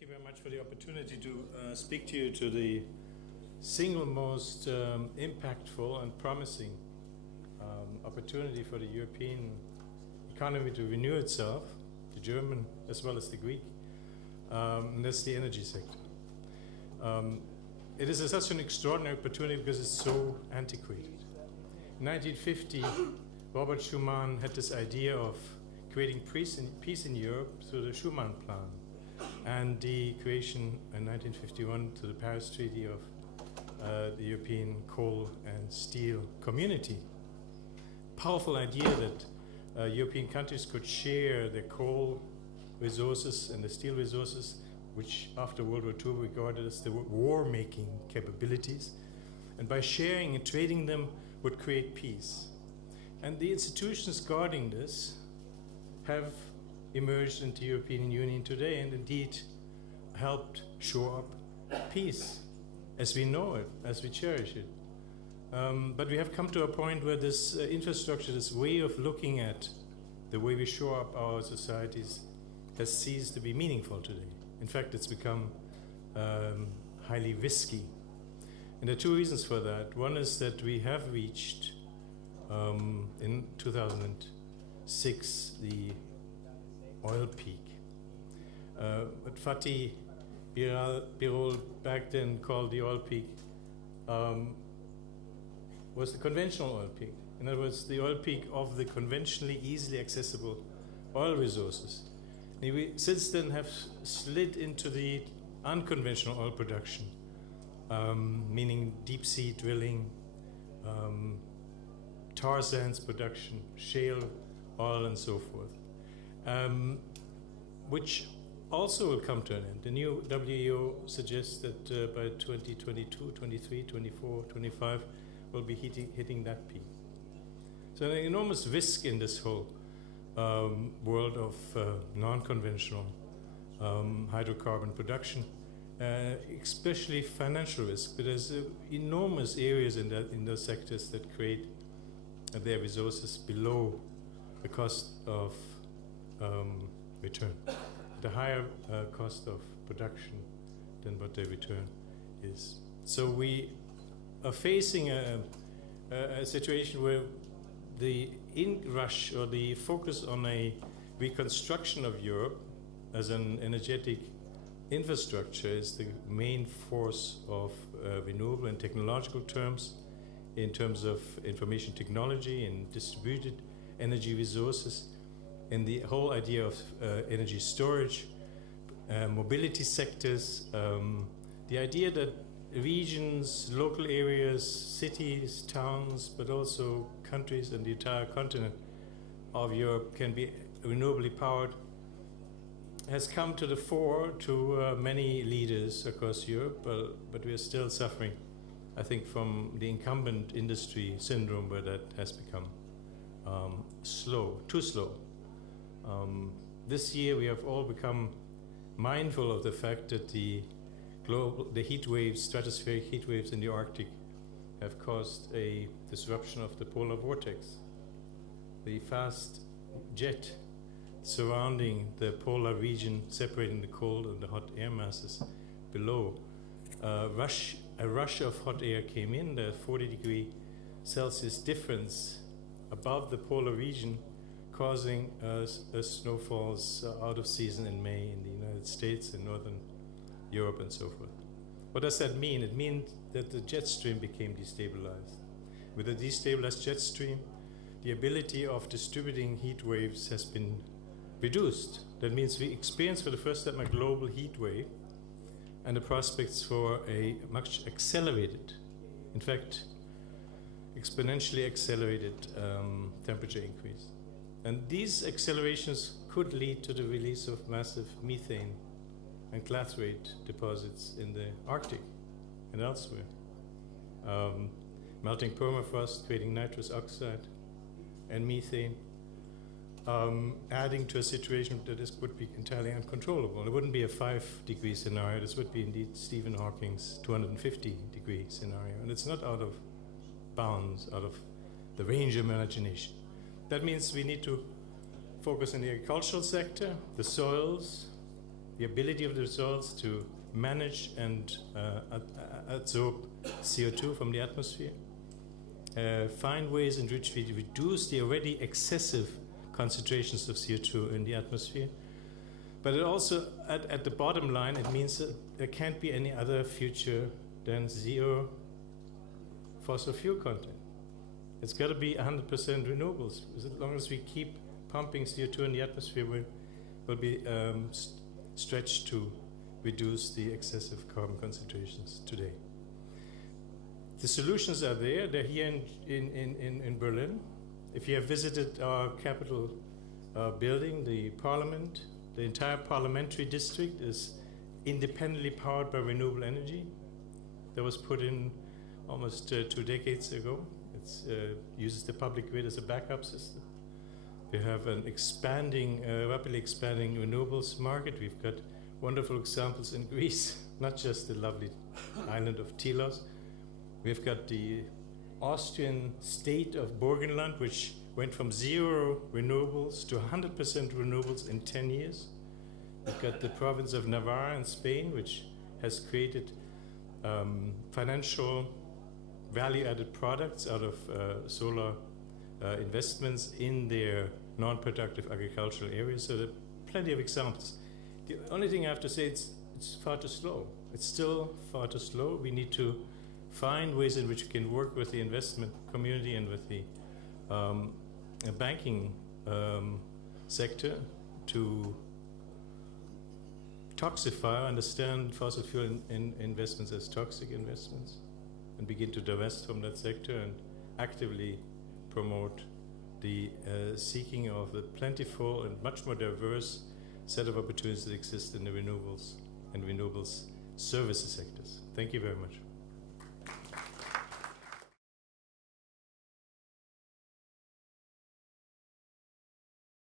Thank you very much for the opportunity to speak to you to the single most impactful and promising opportunity for the European economy to renew itself, the German as well as the Greek, and that's the energy sector. It is such an extraordinary opportunity because it's so antiquated. In 1950, Robert Schuman had this idea of creating peace in Europe through the Schuman Plan and the creation in 1951 to the Paris Treaty of the European Coal and Steel Community. Powerful idea that European countries could share their coal resources and the steel resources, which after World War II regarded as the war-making capabilities, and by sharing and trading them would create peace. And the institutions guarding this have emerged into the European Union today and indeed helped shore up peace as we know it, as we cherish it. But we have come to a point where this infrastructure, this way of looking at the way we shore up our societies has ceased to be meaningful today. In fact, it's become highly risky. And there are two reasons for that. One is that we have reached, in 2006, the oil peak. What Fatih Birol back then called the oil peak was the conventional oil peak. In other words, the oil peak of the conventionally easily accessible oil resources. And we since then have slid into the unconventional oil production, meaning deep sea drilling, tar sands production, shale oil, and so forth. Which also will come to an end. The new WEO suggests that by 2022, 23, 24, 25, we'll be hitting that peak. So an enormous risk in this whole world of non-conventional hydrocarbon production, especially financial risk. But there's enormous areas in those sectors that create their resources below the cost of return, the higher cost of production than what the return is. So we are facing a situation where the inrush or the focus on a reconstruction of Europe as an energetic infrastructure is the main force of renewable and technological terms, in terms of information technology and distributed energy resources, and the whole idea of energy storage, mobility sectors, the idea that regions, local areas, cities, towns, but also countries and the entire continent of Europe can be renewably powered has come to the fore to many leaders across Europe, but we are still suffering, I think, from the incumbent industry syndrome where that has become too slow. This year we have all become mindful of the fact that the heat waves, stratospheric heat waves in the Arctic have caused a disruption of the polar vortex. The fast jet surrounding the polar region, separating the cold and the hot air masses below. A rush of hot air came in, the 40-degree Celsius difference above the polar region, causing snowfalls out of season in May in the United States and Northern Europe and so forth. What does that mean? It means that the jet stream became destabilized. With a destabilized jet stream, the ability of distributing heat waves has been reduced. That means we experience for the first time a global heat wave and the prospects for a much accelerated, in fact, exponentially accelerated temperature increase. And these accelerations could lead to the release of massive methane and clathrate deposits in the Arctic and elsewhere. Melting permafrost creating nitrous oxide and methane, adding to a situation that would be entirely uncontrollable. It wouldn't be a 5-degree scenario, this would be indeed Stephen Hawking's 250-degree scenario. And it's not out of bounds, out of the range of imagination. That means we need to focus on the agricultural sector, the soils, the ability of the resource to manage and absorb CO2 from the atmosphere, find ways in which we reduce the already excessive concentrations of CO2 in the atmosphere. But it also, at the bottom line, it means that there can't be any other future than zero fossil fuel content. It's got to be 100% renewables. As long as we keep pumping CO2 in the atmosphere, we'll be stretched to reduce the excessive carbon concentrations today. The solutions are there. They're here in Berlin. If you have visited our Capitol building, the Parliament, the entire parliamentary district is independently powered by renewable energy. That was put in almost 2 decades ago. It uses the public grid as a backup system. We have an rapidly expanding renewables market. We've got wonderful examples in Greece, not just the lovely island of Tilos. We've got the Austrian state of Burgenland, which went from 0 renewables to 100% renewables in 10 years. We've got the province of Navarra in Spain, which has created financial value-added products out of solar investments in their non-productive agricultural areas. So there are plenty of examples. The only thing I have to say, it's far too slow. It's still far too slow. We need to find ways in which we can work with the investment community and with the banking sector to toxify, understand fossil fuel investments as toxic investments, and begin to divest from that sector and actively promote the seeking of the plentiful and much more diverse set of opportunities that exist in the renewables and renewables services sectors. Thank you very much.